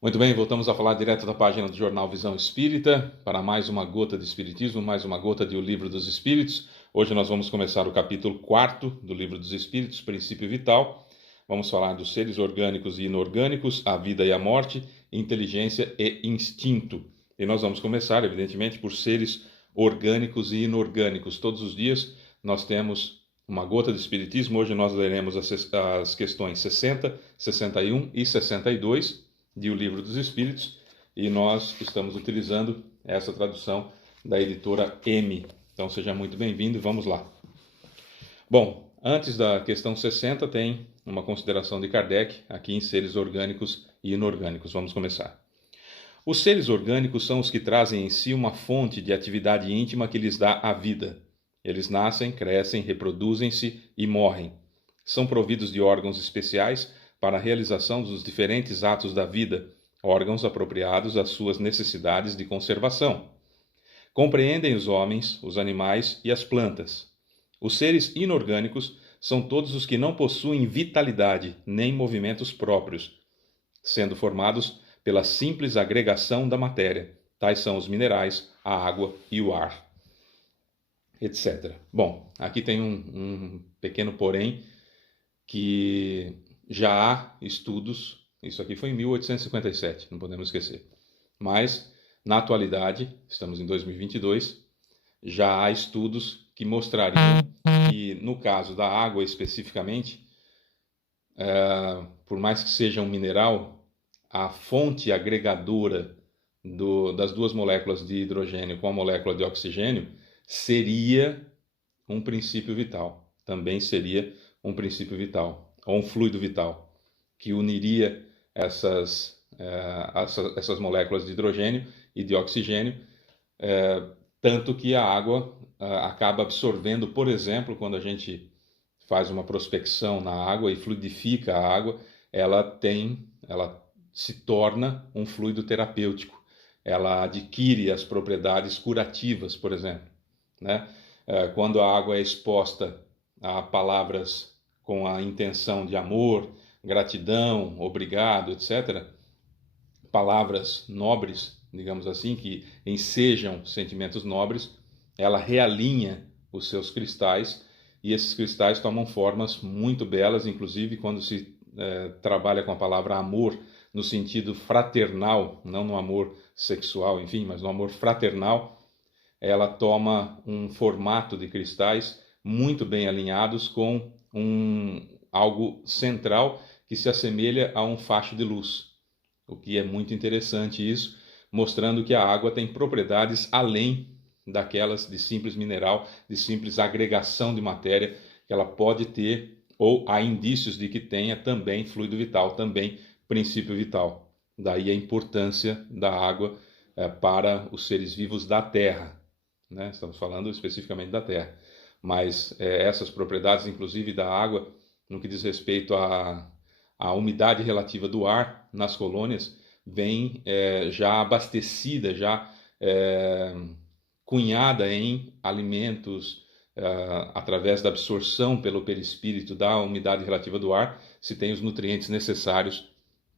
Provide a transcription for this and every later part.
Muito bem, voltamos a falar direto da página do Jornal Visão Espírita para mais uma gota de Espiritismo, mais uma gota de O Livro dos Espíritos. Hoje nós vamos começar o capítulo 4 do Livro dos Espíritos, Princípio Vital. Vamos falar dos seres orgânicos e inorgânicos, a vida e a morte, inteligência e instinto. E nós vamos começar, evidentemente, por seres orgânicos e inorgânicos. Todos os dias nós temos uma gota de Espiritismo. Hoje nós leremos as questões 60, 61 e 62 de O Livro dos Espíritos, e nós estamos utilizando essa tradução da editora M. Então seja muito bem-vindo e vamos lá. Bom, antes da questão 60 tem uma consideração de Kardec aqui em seres orgânicos e inorgânicos. Vamos começar. Os seres orgânicos são os que trazem em si uma fonte de atividade íntima que lhes dá a vida. Eles nascem, crescem, reproduzem-se e morrem. São providos de órgãos especiais para a realização dos diferentes atos da vida, órgãos apropriados às suas necessidades de conservação. Compreendem os homens, os animais e as plantas. Os seres inorgânicos são todos os que não possuem vitalidade nem movimentos próprios, sendo formados pela simples agregação da matéria. Tais são os minerais, a água e o ar, etc. Bom, aqui tem um pequeno porém, que já há estudos, isso aqui foi em 1857, não podemos esquecer, mas na atualidade, estamos em 2022, já há estudos que mostrariam que no caso da água especificamente, por mais que seja um mineral, a fonte agregadora das duas moléculas de hidrogênio com a molécula de oxigênio seria um princípio vital, também seria um princípio vital, ou um fluido vital, que uniria essas moléculas de hidrogênio e de oxigênio, tanto que a água acaba absorvendo, por exemplo, quando a gente faz uma prospecção na água e fluidifica a água, ela se torna um fluido terapêutico, ela adquire as propriedades curativas, por exemplo, né? Quando a água é exposta a palavras com a intenção de amor, gratidão, obrigado, etc., palavras nobres, digamos assim, que ensejam sentimentos nobres, ela realinha os seus cristais, e esses cristais tomam formas muito belas, inclusive quando se trabalha com a palavra amor no sentido fraternal, não no amor sexual, enfim, mas no amor fraternal, ela toma um formato de cristais muito bem alinhados com algo central que se assemelha a um facho de luz, o que é muito interessante isso, mostrando que a água tem propriedades além daquelas de simples mineral, de simples agregação de matéria, que ela pode ter, ou há indícios de que tenha também fluido vital, também princípio vital. Daí a importância da água para os seres vivos da Terra, né? Estamos falando especificamente da Terra. Mas essas propriedades, inclusive da água, no que diz respeito à umidade relativa do ar nas colônias, vem já abastecida, já cunhada em alimentos, através da absorção pelo perispírito da umidade relativa do ar, se tem os nutrientes necessários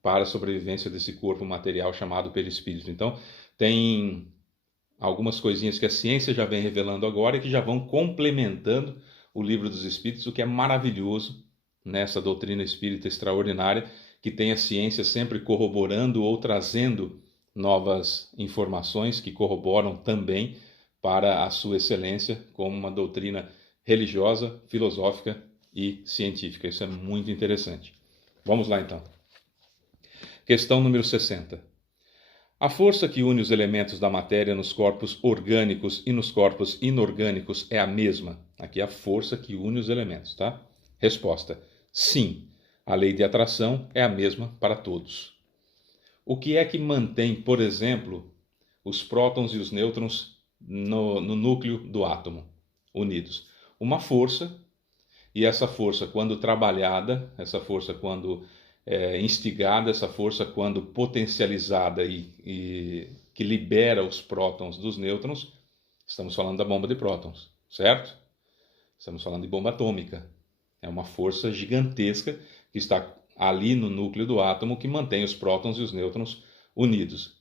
para a sobrevivência desse corpo material chamado perispírito. Então, tem algumas coisinhas que a ciência já vem revelando agora e que já vão complementando o Livro dos Espíritos, o que é maravilhoso nessa doutrina espírita extraordinária, que tem a ciência sempre corroborando ou trazendo novas informações que corroboram também para a sua excelência como uma doutrina religiosa, filosófica e científica. Isso é muito interessante. Vamos lá então. Questão número 60. A força que une os elementos da matéria nos corpos orgânicos e nos corpos inorgânicos é a mesma? Aqui é a força que une os elementos, tá? Resposta: sim. A lei de atração é a mesma para todos. O que é que mantém, por exemplo, os prótons e os nêutrons no núcleo do átomo unidos? Uma força, e essa força, quando trabalhada, essa força, quando instigada, essa força, quando potencializada e que libera os prótons dos nêutrons, estamos falando da bomba de prótons, certo? Estamos falando de bomba atômica. É uma força gigantesca que está ali no núcleo do átomo, que mantém os prótons e os nêutrons unidos.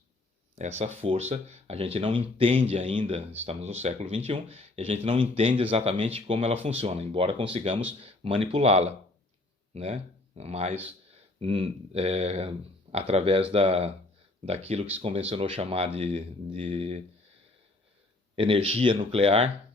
Essa força a gente não entende ainda, estamos no século XXI, e a gente não entende exatamente como ela funciona, embora consigamos manipulá-la, né? Mas através daquilo que se convencionou chamar de energia nuclear,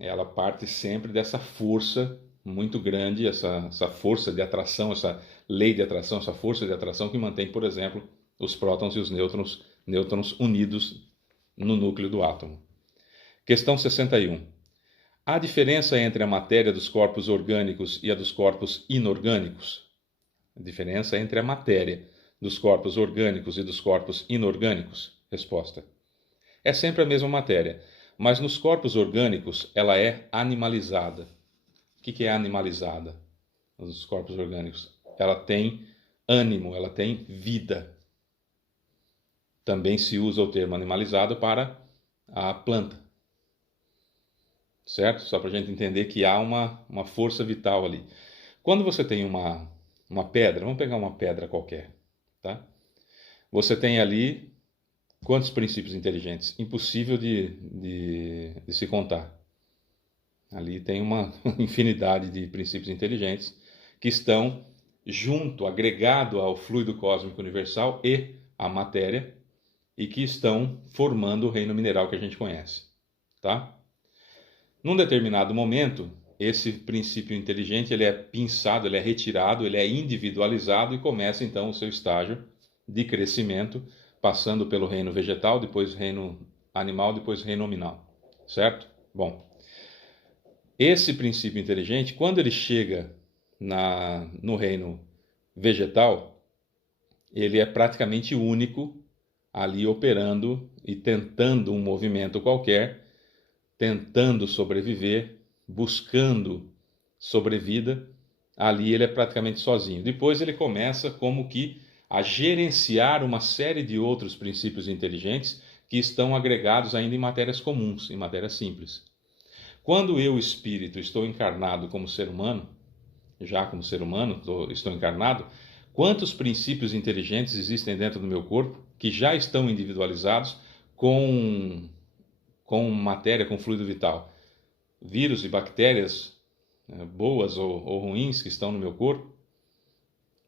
ela parte sempre dessa força muito grande, essa força de atração, essa lei de atração, essa força de atração que mantém, por exemplo, os prótons e os nêutrons unidos no núcleo do átomo. Questão 61. Há diferença entre a matéria dos corpos orgânicos e a dos corpos inorgânicos? A diferença entre a matéria dos corpos orgânicos e dos corpos inorgânicos? Resposta. É sempre a mesma matéria, mas nos corpos orgânicos ela é animalizada. O que é animalizada nos corpos orgânicos? Ela tem ânimo, ela tem vida. Também se usa o termo animalizado para a planta. Certo? Só para a gente entender que há uma força vital ali. Quando você tem uma pedra, vamos pegar uma pedra qualquer, tá? Você tem ali quantos princípios inteligentes? Impossível de se contar. Ali tem uma infinidade de princípios inteligentes que estão junto, agregado ao fluido cósmico universal e à matéria, e que estão formando o reino mineral que a gente conhece, tá? Num determinado momento, esse princípio inteligente ele é pinçado, ele é retirado, ele é individualizado e começa então o seu estágio de crescimento, passando pelo reino vegetal, depois reino animal, depois reino nominal, certo? Bom, esse princípio inteligente, quando ele chega no reino vegetal, ele é praticamente único ali operando e tentando um movimento qualquer, tentando sobreviver, buscando sobrevida, ali ele é praticamente sozinho. Depois ele começa como que a gerenciar uma série de outros princípios inteligentes que estão agregados ainda em matérias comuns, em matérias simples. Quando eu, espírito, estou encarnado como ser humano, já como ser humano, estou encarnado, quantos princípios inteligentes existem dentro do meu corpo que já estão individualizados com matéria, com fluido vital? Vírus e bactérias boas ou ruins que estão no meu corpo,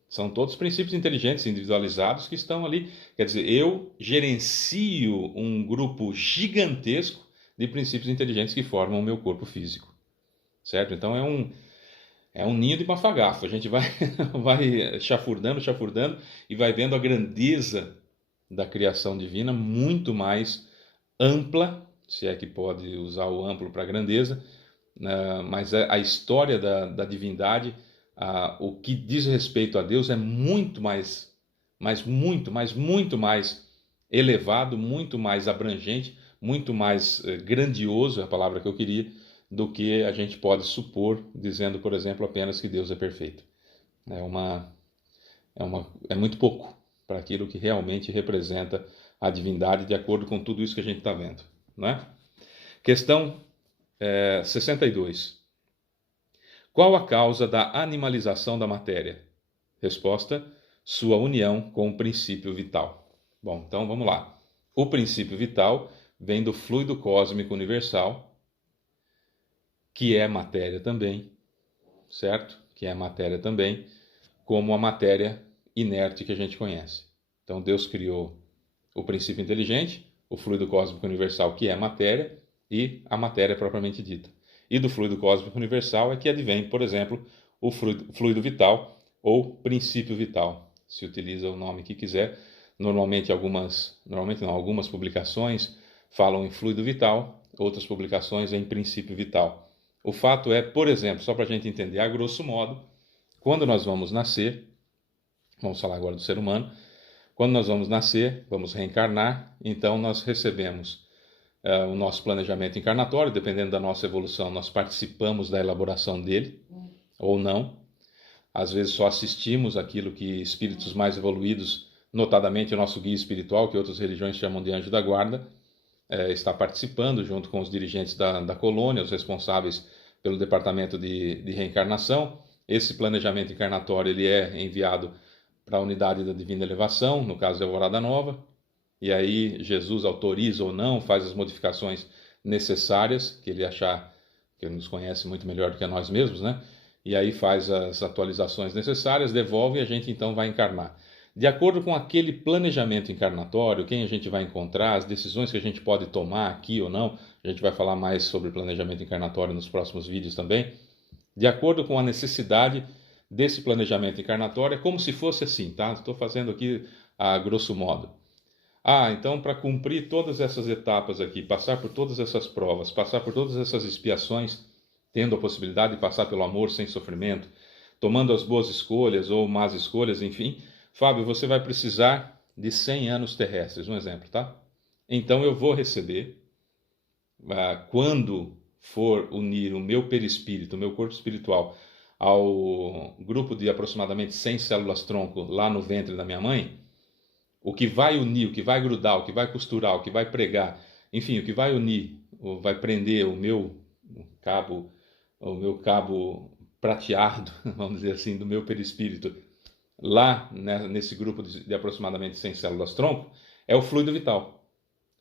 são todos princípios inteligentes individualizados que estão ali. Quer dizer, eu gerencio um grupo gigantesco de princípios inteligentes que formam o meu corpo físico, certo? Então é um ninho de mafagafo. A gente vai chafurdando e vai vendo a grandeza da criação divina muito mais ampla, se é que pode usar o amplo para grandeza, mas a história da divindade, o que diz respeito a Deus é muito mais elevado, muito mais abrangente, muito mais grandioso, é a palavra que eu queria, do que a gente pode supor, dizendo, por exemplo, apenas que Deus é perfeito. É muito pouco para aquilo que realmente representa a divindade, de acordo com tudo isso que a gente está vendo, né? Questão 62. Qual a causa da animalização da matéria? Resposta: sua união com o princípio vital. Bom, então vamos lá. O princípio vital vem do fluido cósmico universal, que é matéria também, certo? Que é matéria também, como a matéria inerte que a gente conhece. Então Deus criou o princípio inteligente, o fluido cósmico universal, que é matéria, e a matéria propriamente dita. E do fluido cósmico universal é que advém, por exemplo, o fluido vital ou princípio vital. Se utiliza o nome que quiser. Normalmente algumas publicações falam em fluido vital, outras publicações em princípio vital. O fato é, por exemplo, só para a gente entender, a grosso modo, quando nós vamos nascer, vamos falar agora do ser humano, quando nós vamos nascer, vamos reencarnar, então nós recebemos o nosso planejamento encarnatório, dependendo da nossa evolução, nós participamos da elaboração dele, ou não. Às vezes só assistimos aquilo que espíritos mais evoluídos, notadamente o nosso guia espiritual, que outras religiões chamam de anjo da guarda, está participando junto com os dirigentes da colônia, os responsáveis pelo departamento de reencarnação. Esse planejamento encarnatório ele é enviado para a unidade da divina elevação, no caso de Alvorada Nova, e aí Jesus autoriza ou não, faz as modificações necessárias, que ele achar que ele nos conhece muito melhor do que a nós mesmos, né? E aí faz as atualizações necessárias, devolve e a gente então vai encarnar. De acordo com aquele planejamento encarnatório, quem a gente vai encontrar, as decisões que a gente pode tomar aqui ou não, a gente vai falar mais sobre planejamento encarnatório nos próximos vídeos também. De acordo com a necessidade desse planejamento encarnatório, é como se fosse assim, tá? Estou fazendo aqui a grosso modo. Então para cumprir todas essas etapas aqui, passar por todas essas provas, passar por todas essas expiações, tendo a possibilidade de passar pelo amor sem sofrimento, tomando as boas escolhas ou más escolhas, enfim, Fábio, você vai precisar de 100 anos terrestres, um exemplo, tá? Então eu vou receber, quando for unir o meu perispírito, o meu corpo espiritual, ao grupo de aproximadamente 100 células-tronco lá no ventre da minha mãe, o que vai unir, o que vai grudar, o que vai costurar, o que vai pregar, enfim, o que vai unir, ou vai prender o meu cabo prateado, vamos dizer assim, do meu perispírito, lá nesse grupo de aproximadamente 100 células-tronco, é o fluido vital,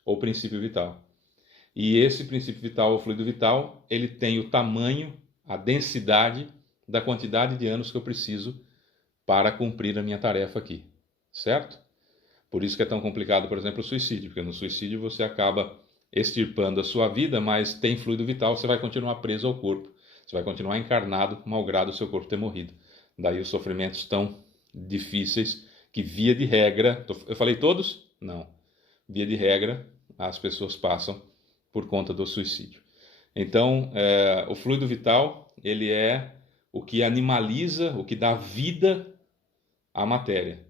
ou princípio vital. E esse princípio vital, ou fluido vital, ele tem o tamanho, a densidade da quantidade de anos que eu preciso para cumprir a minha tarefa aqui, certo? Por isso que é tão complicado, por exemplo, o suicídio, porque no suicídio você acaba extirpando a sua vida, mas tem fluido vital, você vai continuar preso ao corpo, você vai continuar encarnado, malgrado o seu corpo ter morrido. Daí os sofrimentos tão difíceis que, via de regra, eu falei todos? Não. Via de regra, as pessoas passam por conta do suicídio. Então, o fluido vital, ele é o que animaliza, o que dá vida à matéria.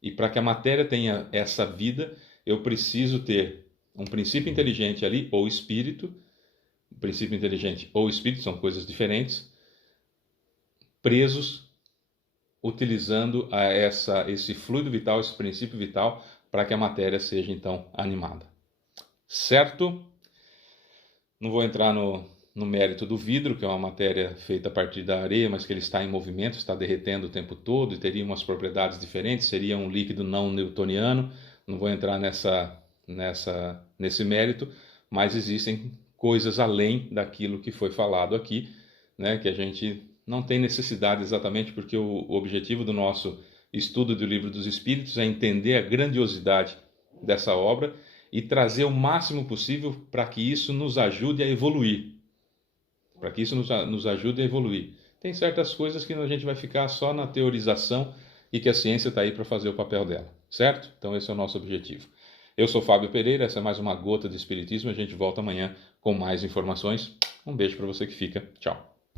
E para que a matéria tenha essa vida, eu preciso ter um princípio inteligente ali, ou espírito. O princípio inteligente ou espírito são coisas diferentes, presos, utilizando esse fluido vital, esse princípio vital, para que a matéria seja então animada. Certo? Não vou entrar no mérito do vidro, que é uma matéria feita a partir da areia, mas que ele está em movimento, está derretendo o tempo todo e teria umas propriedades diferentes, seria um líquido não newtoniano. Não vou entrar nesse mérito, mas existem coisas além daquilo que foi falado aqui, né, que a gente não tem necessidade exatamente, porque o objetivo do nosso estudo do Livro dos Espíritos é entender a grandiosidade dessa obra e trazer o máximo possível para que isso nos ajude a evoluir. Para que isso nos ajude a evoluir. Tem certas coisas que a gente vai ficar só na teorização e que a ciência está aí para fazer o papel dela, certo? Então esse é o nosso objetivo. Eu sou Fábio Pereira, essa é mais uma gota de Espiritismo, a gente volta amanhã com mais informações. Um beijo para você que fica. Tchau.